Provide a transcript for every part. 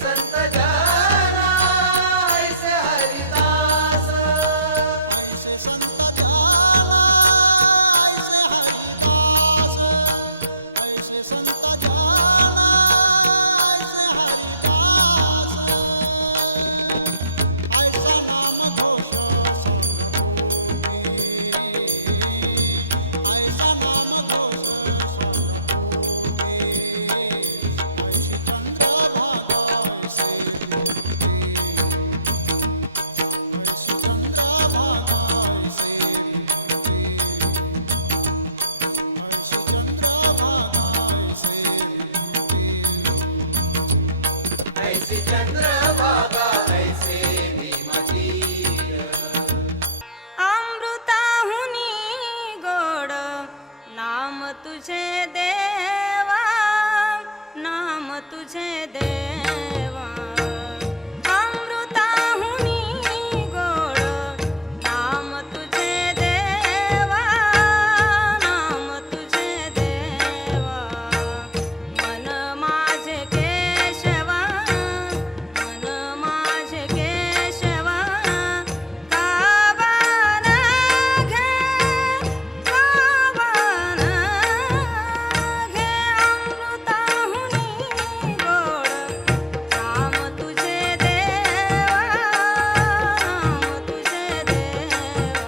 संत जना ऐसे हरिदास ऐसे संत जाना ऐसे संत जाना ऐसा नाम घोष ऐसा नाम घोष ऐसी चंद्रभागा ऐसे भीमतीर अमृताहुनी गोड नाम तुझे देवा, नाम तुझे देवा. अमृताहुनी गोड नाम तुझे देवा, नाम तुझे देवा. मन माझे केशवा, मन माझे केशवा, कावन घे, कावन घे. अमृताहुनी गोड नाम तुझे देवा, नाम तुझे देवा.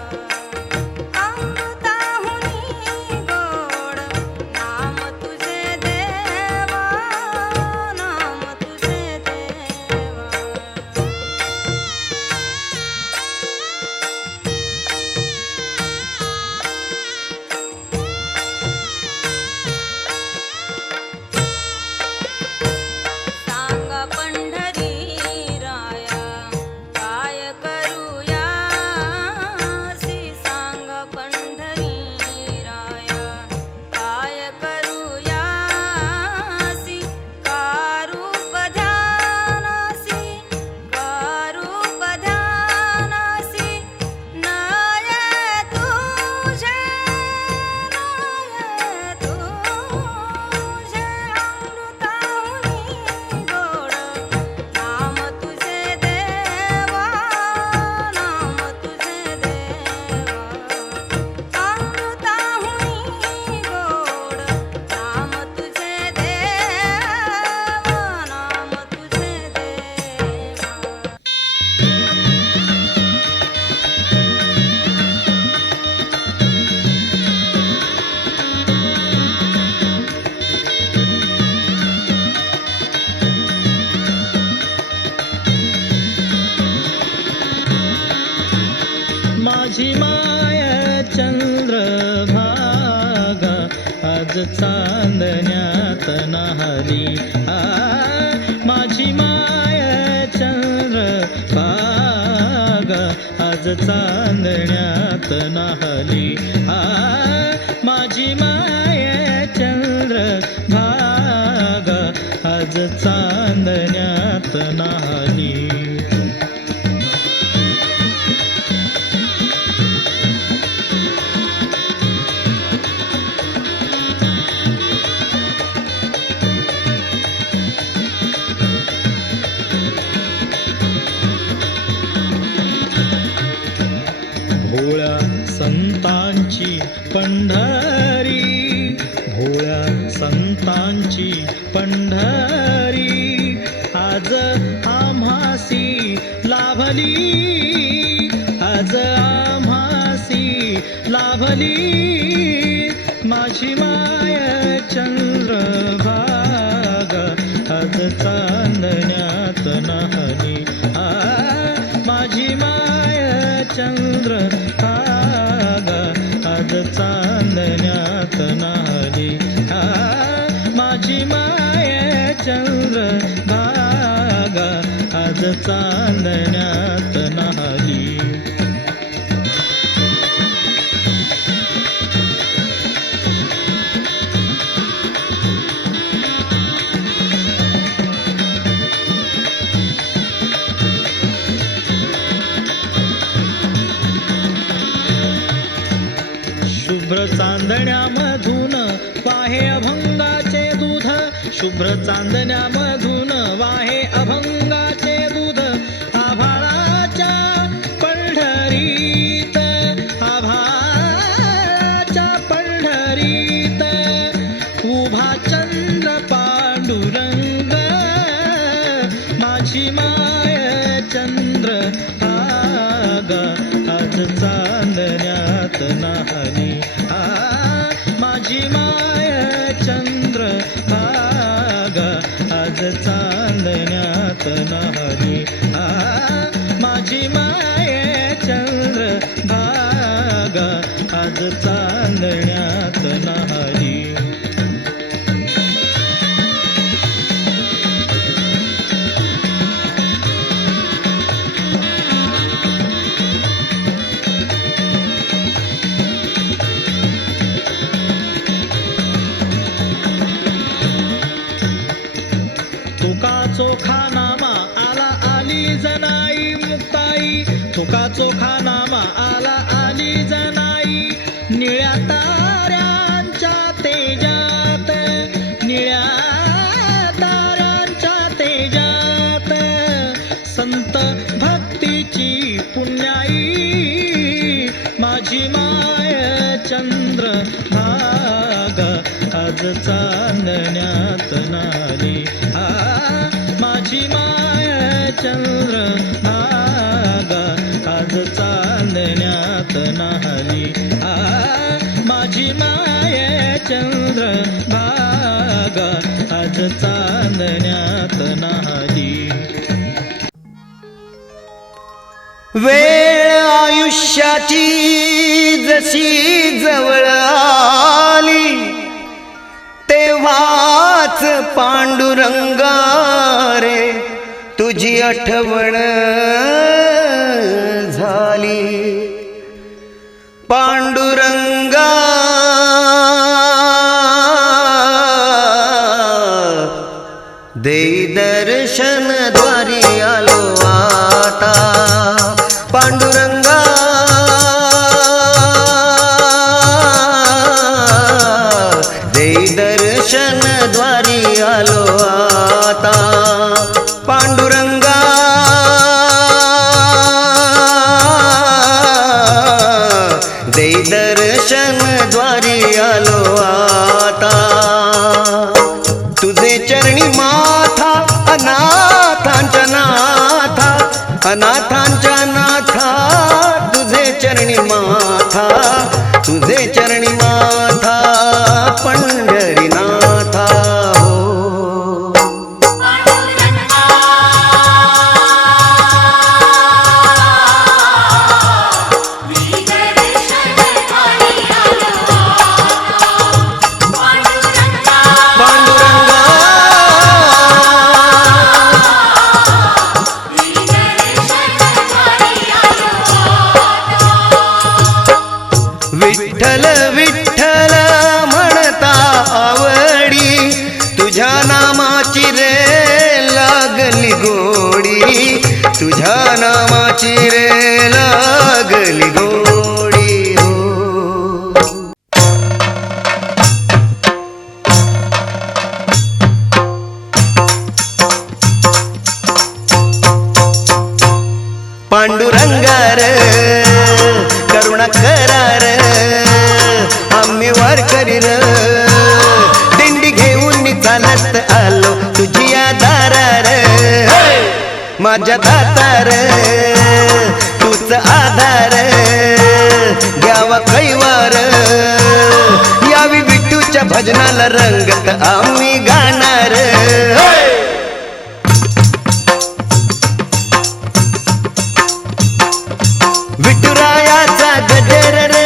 अमृताहुनी गोड नाम तुझे देवा, नाम तुझे देवा. सांग पंढरी राया काय करूया, सी सांग पंढरी राया काय करूया, सी कारूप ध्यानासी, कारूप ध्यानासी. नये तुझे, नये तुझे. अमृताहुनी गोड नाम तुझे देवा, नाम तुझे देवा. अमृताहुनी गोड नाम तुझे देवा, नाम तुझे देवा. माझी माया चंद्रभागा आज चांदण्यात नाहली. माझी माया चंद्रभागा आज चांदण्यात नाहली. माझी माया चंद्रभागा आज चांदण्यात नाहली. भोळ्या संतांची पंढरी, भोळ्या संतांची पंढरी आज आम्हासी लाभली, आज आम्हासी लाभली. माझी माया चंद्रभागा आज चांदण्यात नाहली. माझी माया चंद्रभागा आज चांदण्यात नाहली. माझी माया चंद्रभागा आज चांदण्यात नाहली. शुभ्र चांदण्यामधून वाहे अभंगाचे दूध, शुभ्र चांदण्यामधून वाहे अभंगाचे दूध आभाळाच्या पंढरीत आभाळाच्या पंढरीत उभा चंद्र पांडुरंग माझी माय चंद्र आज चांदण्यात नाहली माझी माय चंद्र आज चांदण्यात नाहली माझी माय चंद्र आज चांदण्यात नाहली चोखा नामा आला आली जनाई मुक्ताई तुका चोखा नामा आला आली जनाई निळ्या ताऱ्यांच्या तेजात निळ्या ताऱ्यांच्या तेजात संत भक्तीची पुण्याई माझी माय चंद्र आज चांदण्यात नाली माझी माय चंद्र आज चांदण्यात नाहली माझी माय चंद्र आज चांदण्यात नाहली वेळ आयुष्याची जशी जवळ आली तेव्हाच पांडुरंगा रे तुझी आठवण झाली पांडुरंगा देई दर्शन द्वारी आलो आता पांडुरंगा देई दर्शन द्वारी आलो आता पांडुरंगा देई दर्शन द्वारी आलो आता तुझे चरणी माथा अनाथांच्या नाथा अनाथांच्या नाथा तुझे चरणी माथा तुझे चरणी माथा पंढरीनाथा विठ्ठल विठ्ठल म्हणता आवडी तुझ्या नामाची रे लागली गोडी तुझ्या नामाची रे लागली गोडी हो पांडुरंगार करुणा करार आम्ही वारकरी र दिंडी घेऊन चालत आलो तुझी दारार माझ्या दातार तूच आधार द्यावा कैवार यावी विठूच्या भजनाला रंगत आम्ही गाणार विठुरायाचा गजर रे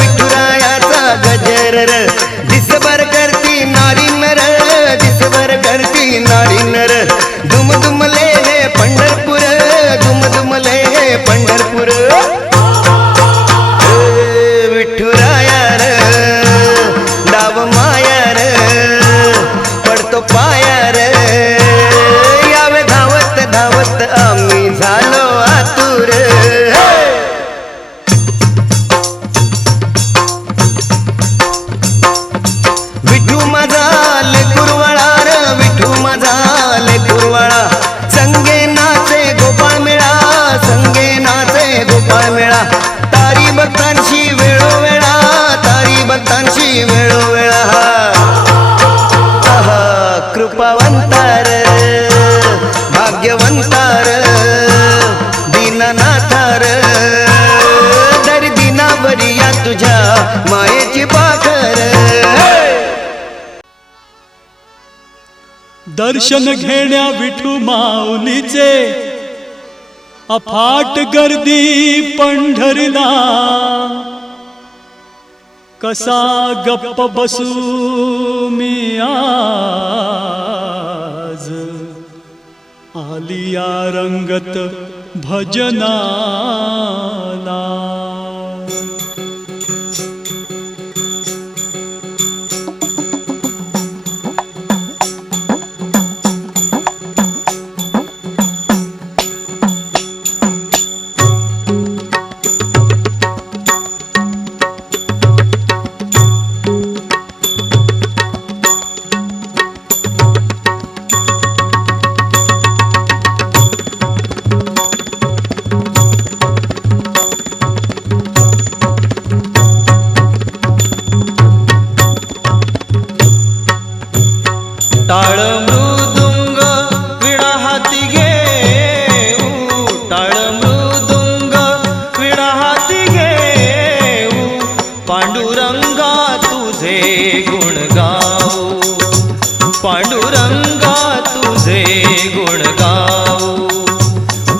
विठुरायाचा गजर रे दिसभर करती नारी नर दिसभर करती नारी नर दुम दुमले हे पंढरपूर दुम दुमले हे पंढरपूर विठुराया रे डाव माया रे पडतो पाया रे अवतार दीननाथार दर दिनावरी या तुझ्या मायेची पाखर दर्शन घेण्या विठू माऊलीचे अफाट गर्दी पंढरीला कसा गप्प बसू मी आज आलिया रंगत भजनाला टाळ मृदुंग विणा हाती घेऊ टाळ मृदुंग विणा हाती घेऊ पांडुरंगा तुझे गुण गाऊ पांडुरंगा तुझे गुण गाऊ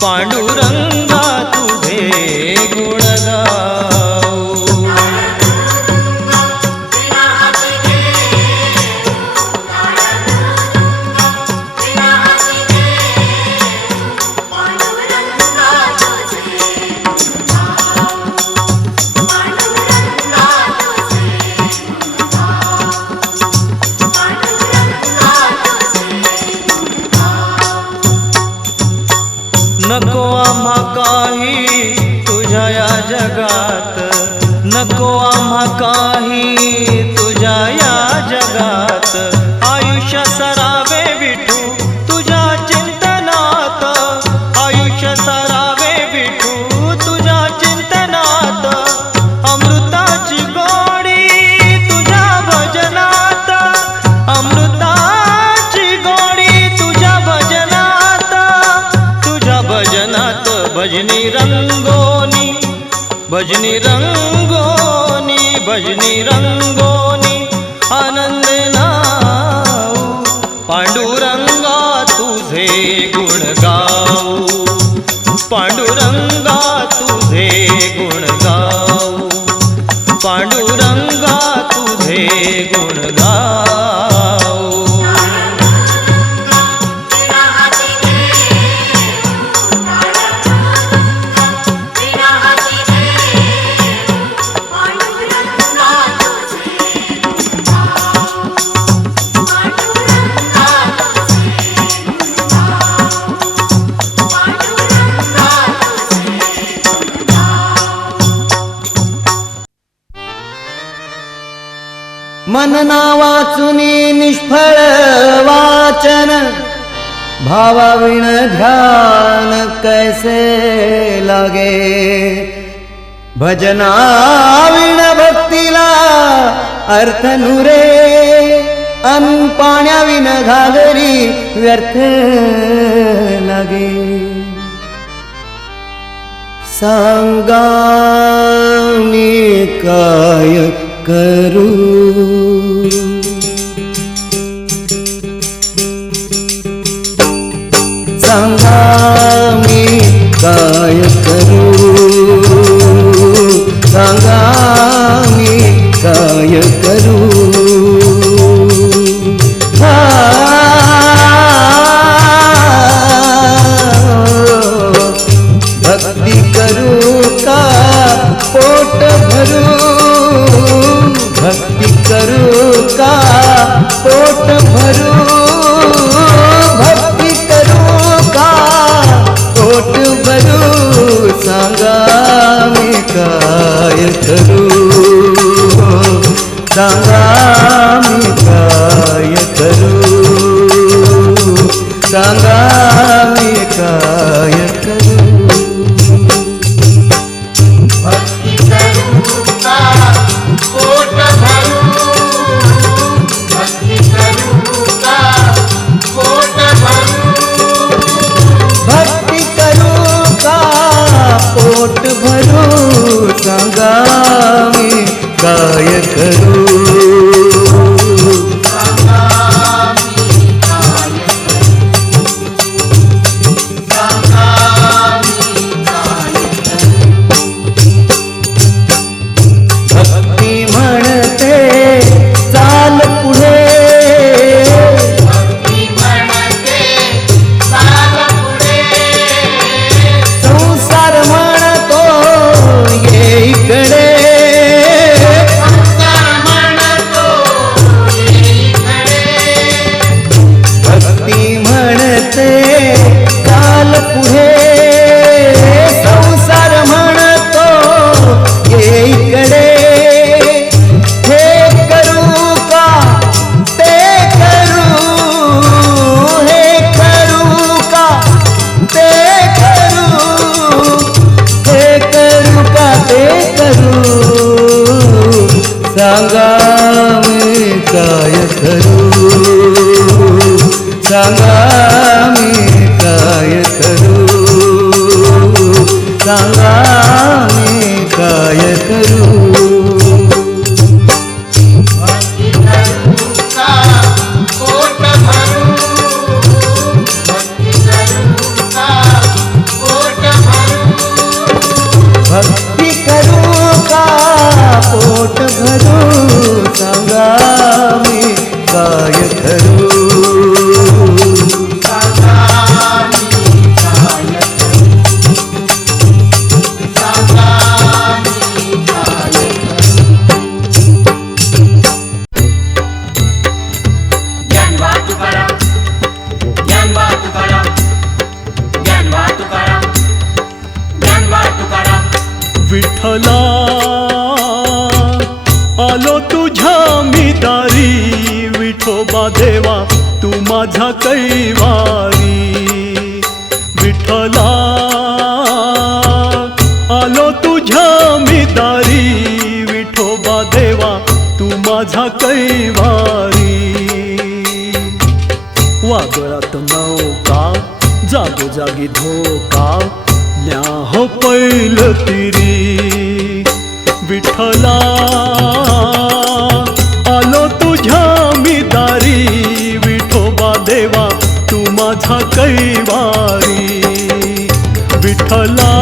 पांडुरंगा तुझे गुण गाऊ नको आम्हा काही तुझ्या या जगात नको आम्हा काही तुझ्या या जगात आयुष्य सरावे विठू तुझ्या चिंतनात आयुष्य सरावे विठू तुझ्या चिंतनात अमृताची गोडी तुझ्या भजनात अमृताची गोडी तुझ्या भजनात भजनात भजनी रंगोनी भजनी रंगोनी भजनी रंगोनी आनंद नाऊ पांडुरंगा तुझे गुण गाऊ पांडुरंगा तुझे गुण गाऊ पांडुरंगा तुझे गुण गाऊ मनना वाचुनी निष्फळ वाचन भावाविण ध्यान कैसे लागे भजनाविण भक्तीला अर्थ नुरे अन पाण्याविण घागरी व्यर्थ लागे सांगा मी काय करू सांगा मी काय करू सांगा मी काय करू भक्ती करू का पोट भरू भक्ती करू का पोट भरू भक्ती करू का पोट भरू सांगा मी काय करू सांगा मी काय करू सांगा मी काय करू भक्ती पोट भरू सांगा मी काय करू भक्ती म्हणते चाल पुढे संसार म्हणतो ये इकडे भक्ती म्हणते चाल पुढे संसार म्हणतो ये इकडे हे करू का ते करू हे करू का ते करू हे करू का ते करू सांगा मी काय करू सांगा मी काय करू सांगा मी काय करू भक्ती करू का पोट भरू सांगा मी काय करू विठ्ठला आलो तुझ्या मी दारी विठोबा देवा तू माझा कैवारी विठ्ठला आलो तुझ्या मी दारी विठोबा देवा तू माझा कैवारी वादळात नौका जागोजागी धोका न्या हो पैल तिरी विठ्ठला आलो तुझ्या मी दारी विठोबा देवा तू माझा कैवारी विठ्ठला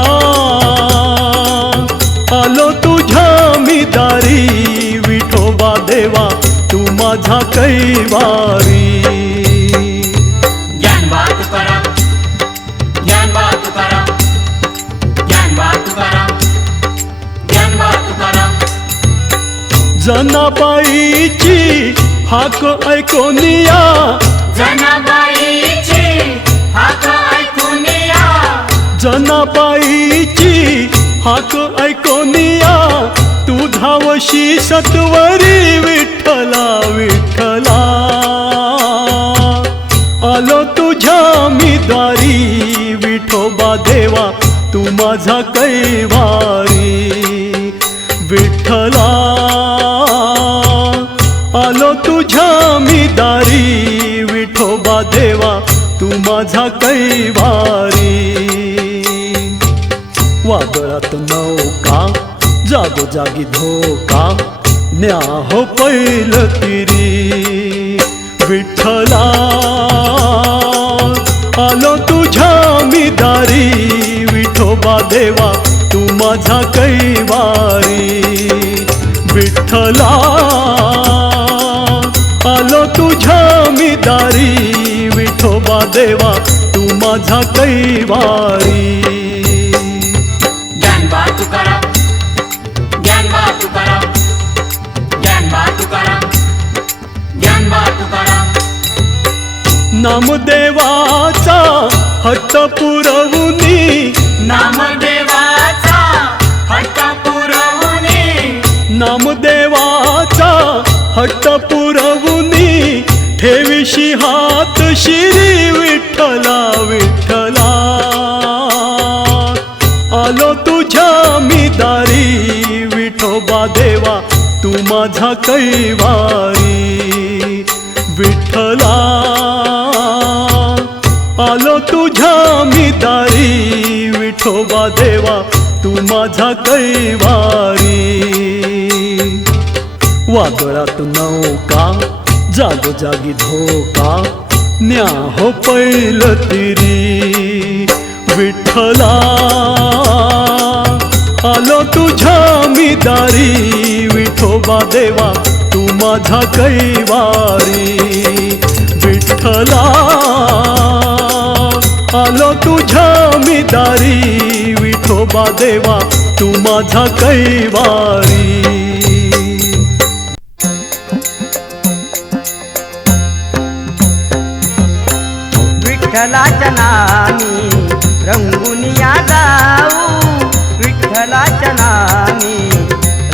आलो तुझ्या मी दारी विठोबा देवा तू माझा कैवारी जनाबाईची हाक ऐकोनिया जनाबाईची हाक ऐकूनिया जनाबाईची हाक ऐकोनिया तू धावशी सत्वरी विठ्ठला विठ्ठला आलो तुझ्या मी दारी विठोबा देवा तू माझा कैवारी विठ्ठला आलो तुझ्या मी दारी विठोबा देवा तू माझा कैवारी वादळात नौका जागोजागी धोका न्या हो पैल तिरी विठ्ठला आलो तुझ्या मी दारी विठोबा देवा तू माझा कैवारी विठ्ठला आलो तुझ्या मी दारी विठोबा देवा तू माझा कैवारी ज्ञानबा तुकाराम ज्ञानबा तुकाराम ज्ञानबा तुकाराम ज्ञानबा तुकाराम नामदेवाचा हट्ट पुरवुनी नामदेवाचा हट्ट पुरवुनी नामदेवाचा हट्ट पुरवुनी ठेविशी हात शिरी विठ्ठला विठ्ठला आलो तुझ्या मी दारी विठोबा देवा तू माझा कैवारी विठ्ठला आलो तुझ्या मी दारी विठोबा देवा तू माझा कैवारी. वादळात नौका जागोजागी धोका न्या हो पैल तिरी. विठ्ठला आलो तुझ्या मी दारी. विठोबा देवा तू माझा कैवारी. विठ्ठला आलो तुझ्या मी दारी. विठोबा देवा तू माझा कैवारी. विठ्ठलाच्या नामी रंगुनिया जाऊ. विठ्ठलाच्या नामी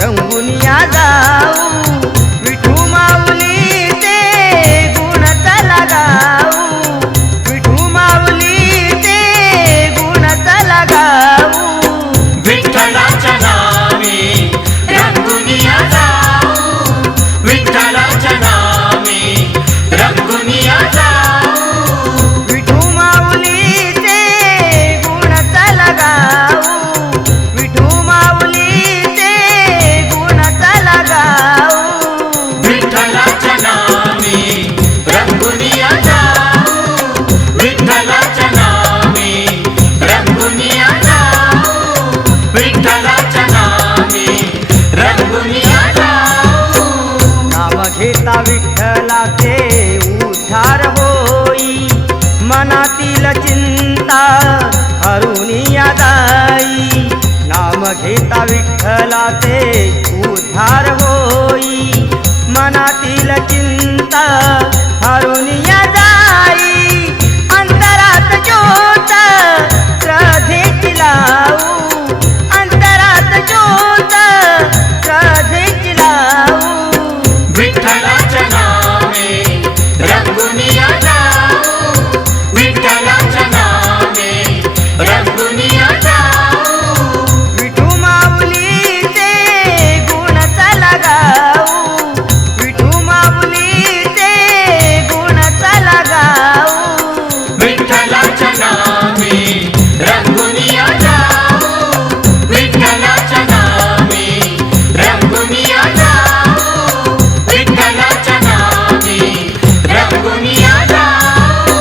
रंगुनिया जाऊ. विठू माऊलीचे गुण चला गाऊ. विठू माऊलीचे गुण चला गाऊ. विठ्ठलाच्या नावे रंगुनिया जाऊ. विठ्ठलाच्या नावे रंगुनिया जाऊ. विठू माऊलीचे गुण चला गाऊ. विठू माऊलीचे गुण चला गाऊ. विठ्ठलाच्या नावे रंगुनिया जाऊ. विठ्ठलाच्या नावे रंगुनिया जाऊ. विठ्ठलाच्या नावे रंगुनिया जाऊ. नाम घेता विठ्ठलाचे उद्धार होई. मनातील चिंता हरुनिया जाई. नाम घेता विठ्ठलाचे उद्धार होई. मनातील चिंता हरुनिया जाई. अंतरात ज्योत श्रद्धेची लावू. अंतरात ज्योत श्रद्धेची लावू. विठ्ठलाच्या नावे रंगुनिया जाऊ. विठ्ठलाच्या नावे रंगुनिया जाऊ. विठू माऊलीचे गुण चला गाऊ. विठू माऊलीचे गुण चला गाऊ. विठ्ठलाच्या नावे रंगुनिया जाऊ. विठ्ठलाच्या नावे रंगुनिया जाऊ. विठ्ठलाच्या नावे रंगुनिया जाऊ.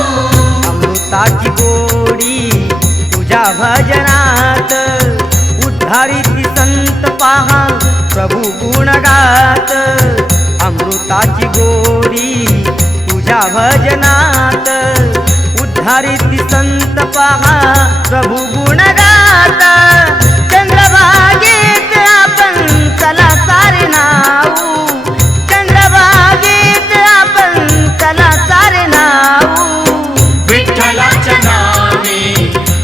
अमृताची गोडी तुझ्या भजनात. उद्धारिती संत पहा प्रभू गुण गात. अमृताची गोडी तुझ्या भजनात. उद्धारिती संत पहा प्रभू गुण गात. चंद्रभागेत आपण चला सारे नाऊ. चंद्रभागेत आपण चला सारे नाऊ. विठ्ठलाच्या नावे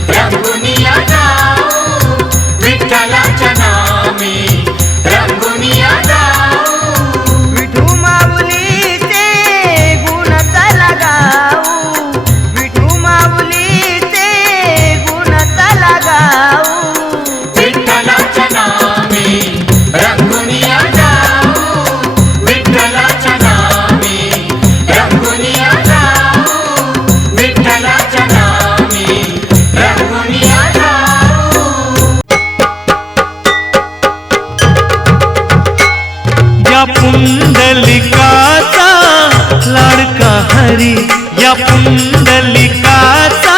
रंगुनिया जाऊ. विठ्ठलाच्या नावे रंगुनिया जाऊ. विठू माऊलीचे गुण चला गाऊ. विठू माऊलीचे गुण चला गाऊ. विठ्ठलाच्या नावे रंगुनिया जाऊ. विठ्ठलाच्या नावे रंगुनिया जाऊ. विठ्ठलाच्या नावे रंगुनिया जाऊ. या पुंडलिकाचा लाडका हरी. या पुंडलिकाचा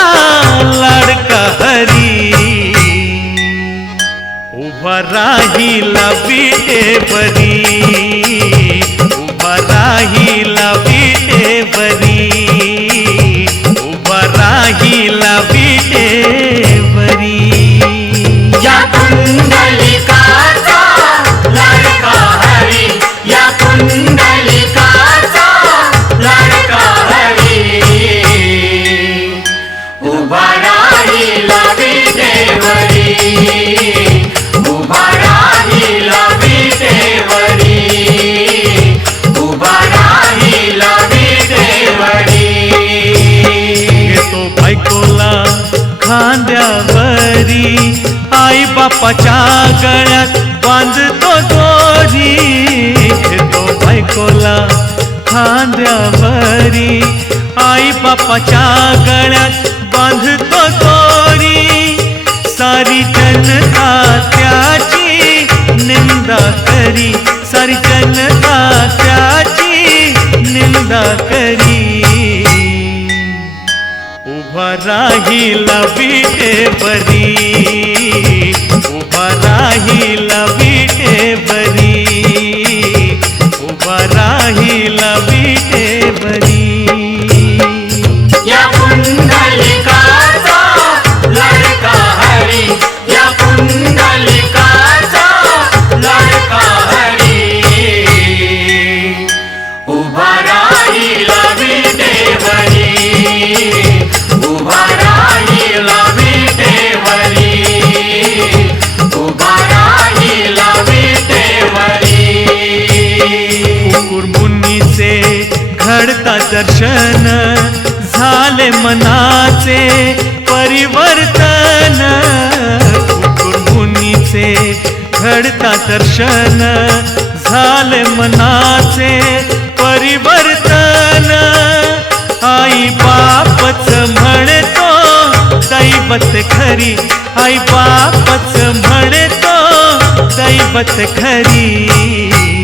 लाडका हरी. उभा राहिला विटेवरी. उभा राहिला विटेवरी. उभा राहिला विटेवरी. या पुंडलिकाचा लाडका हरी. या पुंडलिकाचा लाडका हरी. उभा राहिला विटेवरी. उभा राहिला विटेवरी. उभा राहिला विटेवरी. घेतो बायकोला खांद्यावरी. आई बापाच्या गळ्यात बांधतो दोरी. घेतो बायकोला खांद्यावरी. आई बापाच्या गळ्यात बांधतो दोरी. सारी सारी जनता त्याची निंदा करी, सारी जनता त्याची निंदा करी. उभा राहिला विटेवरी, उभा राहिला विटेवरी, उभा राहिला विटेवरी. या पुंडलिकाचा लाडका हरी, या पुंडलिकाचा लाडका हरी. उभा राहिला विटेवरी, उभा राहिला विटेवरी, उभा राहिला विटेवरी. कुकुरमुनीचे घडता दर्शन, झाले मनाचे परिवर्तन. कुकुरमुनीचे घडता दर्शन, झाले मनाचे परिवर्तन. आई बापच म्हणतो दैवत खरी, आई बापच म्हणतो दैवत खरी.